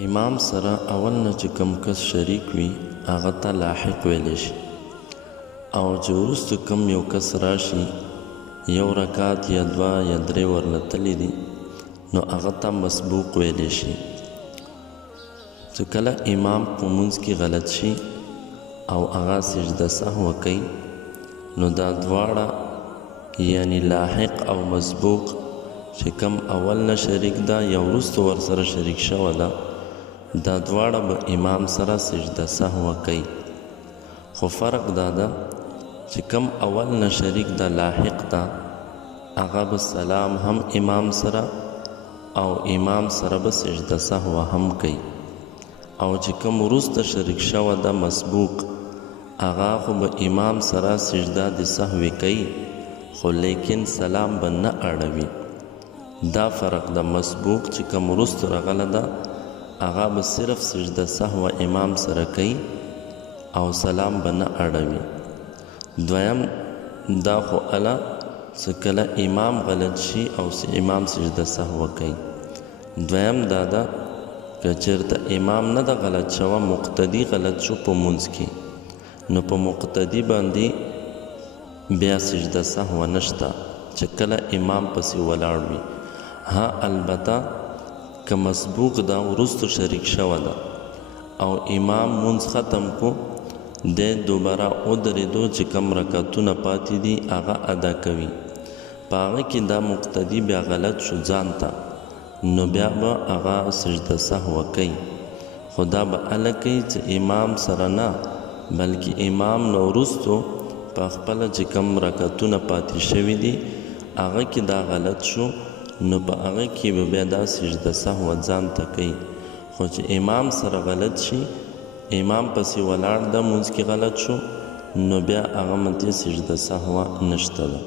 امام سره اول نه چې کوم کس شریک وي هغه ته لاحق ویلی شي او چې وروسته کوم یو کس راشي یو رکعت یا دوه یا درې ورله تللی دي نو هغه ته مسبوق ویلی شي. چې کله امام په مونځ کې غلط شي او هغه سجده سهو کوي نو دا دواړه یعنی لاحق او مسبوق چې کوم اول نه شریک ده یا وروسته ورسره شریک شوه ده دا دواړه به امام سره سجده سهو کوي. خو فرق دا ده چې کوم اول نه شریک ده لاحق ده هغه به سلام هم امام سره او امام سره به سجده سهو هم کوي او چې کوم وروسته شریک شوه ده مسبوق هغه خو به امام سره سجده د سهوی کوي خو لیکن سلام به نه اړوي. دا فرق د مسبوق چې کوم وروسته راغله ده هغه به صرف سجده سهو امام سره کوي او سلام به نه اړوي. دویم دا خو اله چې کله امام غلط شي او امام سجده سهو کوي. دویم دا ده که چېرته امام نه ده غلط شوه مقتدي غلط شو په مونځ کې نو په مقتدي باندې بیا سجده سهو نشته چې کله امام پسې ولاړ وي. ها البته که مسبوق ده وروسته شریک شوه ده او امام مونځ ختم کو دی دوباره ودرېدو چې کوم رکعتونه پاتې دي هغه ادا کوي په هغه کې دا مقتدي بیا غلط شو ځان ته نو بیا به هغه سجده سهو کوي خو دا به هله کوي چې امام سره نه بلکې امام نه وروستو په خپله چې کوم رکعتونه پاتې شوي دي هغه کې دا غلط شو نو په هغه کې به بیا دا سجده سهو ځان ته کوي. خو چې امام سره غلط شي امام پسې ولاړ ده مونځ کې غلط شو نو بیا هغه متې سجده سهو نشته ده.